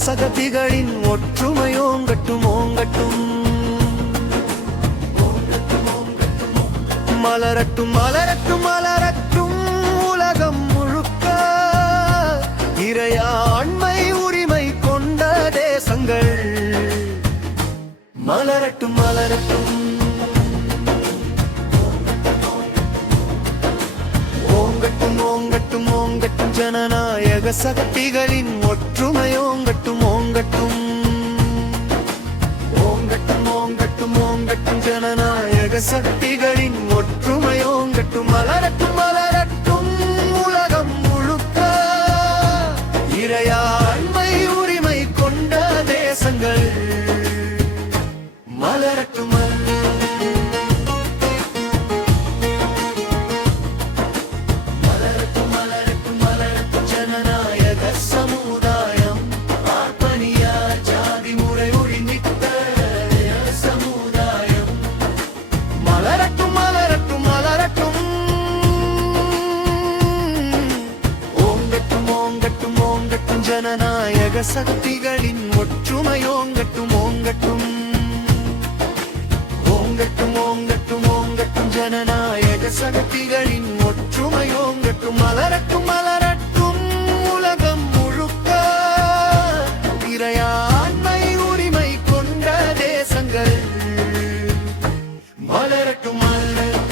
சகதிகளின் ஒற்றுமையோங்கட்டும் ஓங்கட்டும். மலரட்டும் மலரட்டும் மலரட்டும் உலகம் முழுக்க. இறையாண்மை உரிமை கொண்ட தேசங்கள் மலரட்டும் மலரட்டும். ஓங்கட்டும் ஓங்கட்டும் ஓங்கட்டும் ஜனநாயக சக்திகளின் ஒற்றுமையோங்கட்டும் ஓங்கட்டும். ஓங்கட்டும் ஓங்கட்டும் ஓங்கட்டும் ஜனநாயக சக்திகளின் ஒற்றுமையோங்கட்டும். மலரட்டும் மலரட்டும் உலகம் முழுக்க. இறையாண்மை உரிமை கொண்ட தேசங்கள் மலரட்டும். ஜனநாயக சக்திகளின் ஒற்றுமையோங்கட்டும் ஓங்கட்டும். ஓங்கட்டும் ஓங்கட்டும் ஓங்கட்டும் ஜனநாயக சக்திகளின் ஒற்றுமையோங்கட்டும். மலரட்டும் மலரட்டும் உலகம் முழுக்க. இறையாண்மை உரிமை கொண்ட தேசங்கள் மலரட்டும் மலரட்டும்.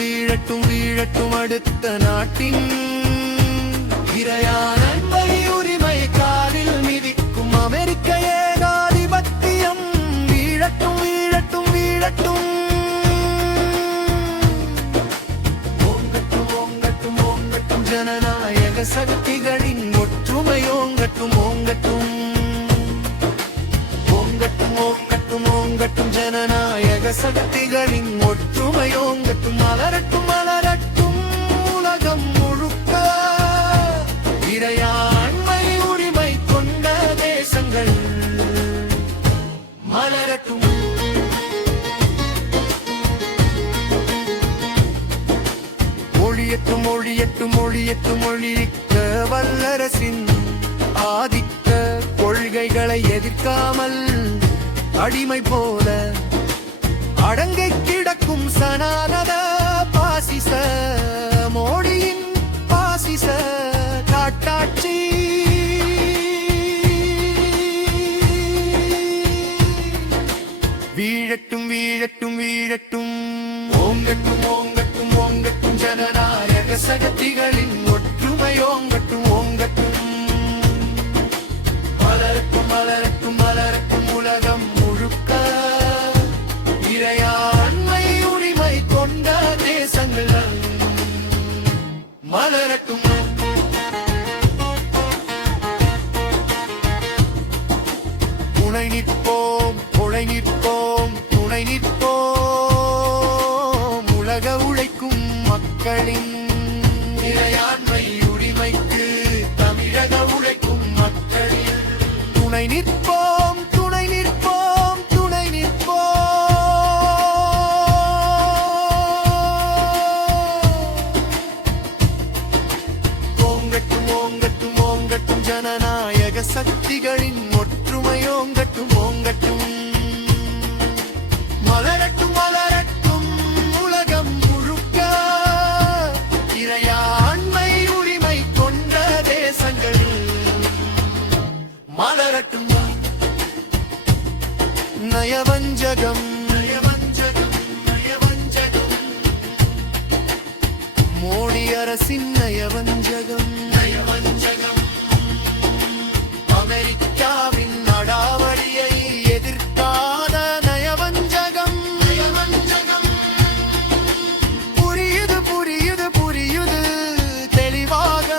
வீழட்டும் வீழட்டும் அடுத்த நாட்டின் இறையாண்மை உரிமை காலில் மிதிக்கும் அமெரிக்க ஏகாதிபத்தியம். வீழட்டும் வீழட்டும் வீழட்டும். ஓங்கட்டும் ஓங்கட்டும் ஓங்கட்டும் ஜனநாயக சக்திகளின் ஒற்றுமையோங்கட்டும் ஓங்கட்டும். ஓங்கட்டும் ஓங்கட்டும் ஓங்கட்டும் ஜனநாயக சக்திகளின் ஒற்றுமையோங்கட்டும். மலரட்டும் மலரட்டும் உலகம் முழுக்க. இறையாண்மை உரிமை கொண்ட தேசங்கள் மலரட்டும். ஒழியட்டும் ஒழியட்டும் ஒழியட்டும் ஒழிக்க வல்லரசின் ஆதிக்க கொள்கைகளை எதிர்க்காமல் அடிமை போல அடங்கி கிடக்கும் சனாதன பாசிச மோடியின் பாசிச காட்டாட்சி. வீழட்டும் வீழட்டும் வீழட்டும். ஓங்கட்டும் ஓங்கட்டும் ஓங்கட்டும் ஜனநாயக சக்திகளின் ஒற்றுமையோங்கட்டும் ஓங்கட்டும். மலரட்டும் மலரட்டும் மலரட்டும் உலகம் முழுக்க. இறையாண்மை உரிமை கொண்ட தேசங்கள் மலரட்டும். துணை நிற்போம் துணை நிற்போம் துணை நிற்போம் உலக உழைக்கும் மக்களின் இறையாண்மை உரிமைக்கு. தமிழக உழைக்கும் மக்களின் துணை நிற்போம் துணை நிற்போம் துணை நிற்போம். ஓங்கட்டும் ஓங்கட்டும் ஓங்கட்டும் ஜனநாயக சக்திகளின் ஒற்றுமையோங்கட்டும் ஓங்கட்டும். மலரட்டும் மலரட்டும் உலகம் முழுக்க. இறையாண்மை உரிமை கொண்ட தேசங்கள் மலரட்டும். நயவஞ்சகம் நயவஞ்சகம் நயவஞ்சகம். மோடி அரசின் நயவஞ்சகம் நயவஞ்சகம். அமெரிக்காவின் நடாவடியை எதிர்க்காத நயவஞ்சகம் நயவஞ்சகம். புரியுது புரியுது புரியுது தெளிவாக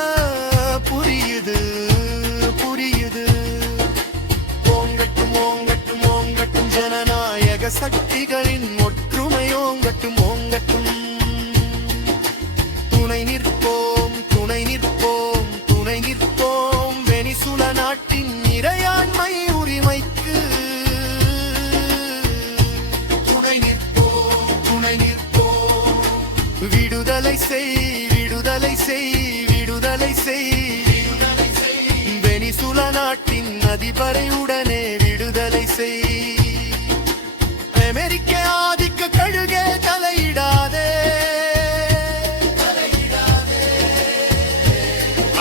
புரியுது புரியுது. ஓங்கட்டும் ஓங்கட்டும் ஓங்கட்டும் ஜனநாயக சக்திகளின் ஒற்றுமையோங்கட்டும் ஓங்கட்டும். துணை நிற்போம் துணை நிற்போம் துணை நிற்போம். விடுதலை செய் விடுதலை செய் விடுதலை செய் வெனிசுலா நாட்டின் அதிபரை உடனே விடுதலை செய் அமெரிக்க ஆதிக்க கழுகே தலையிடாதே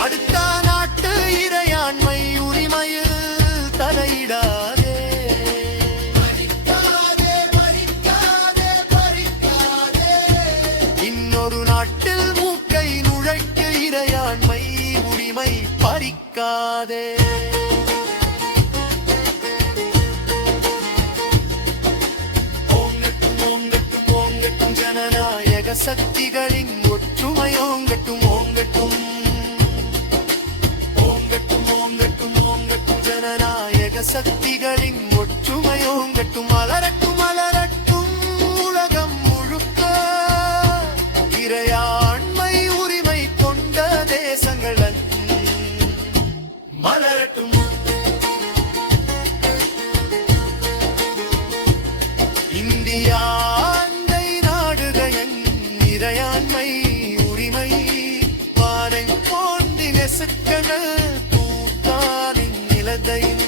அடுத்த நாட்டு இறையாண்மை உரிமையில் தலையிடாதே இன்னொரு நாட்டில் மூக்கை நுழைக்க இறையாண்மை உரிமை பறிக்காதே ஜனநாயக சக்திகளின் ஒற்றுமை ஓங்கட்டும் ஓங்கட்டும் ஓங்கட்டும் ஓங்கட்டும் ஓங்கட்டும் ஜனநாயக சக்திகளின் ஒற்றுமை ஓங்கட்டும் மலரட்டும் மலரட்டும் உலகம் முழுக்க இறையாண்மை உரிமை கொண்ட தேசங்கள் மலரட்டும் இந்தியா இறையாண்மை உரிமை பாறை போண்டி நெசுக்கங்கள் பூத்தாலின் நிலத்தையும்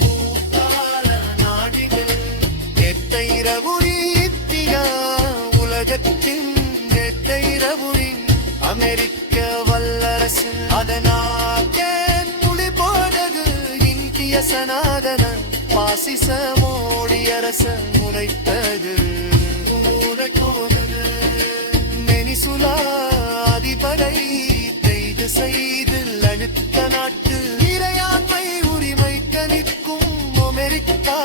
பூத்தால நாடிகள் எட்ட இரவுரி இத்தியா உலகத்தின் எட்ட இரவுரி அமெரிக்க வல்லரசு அதனாக்கேன் புலி போனது இந்திய சனாதன பாசிச மோடி அரச முனைத்தது வெனிசுலா அதிபரை கைது செய்து அழுத்த நாட்டு இறையாண்மை உரிமை கணிக்கும் அமெரிக்கா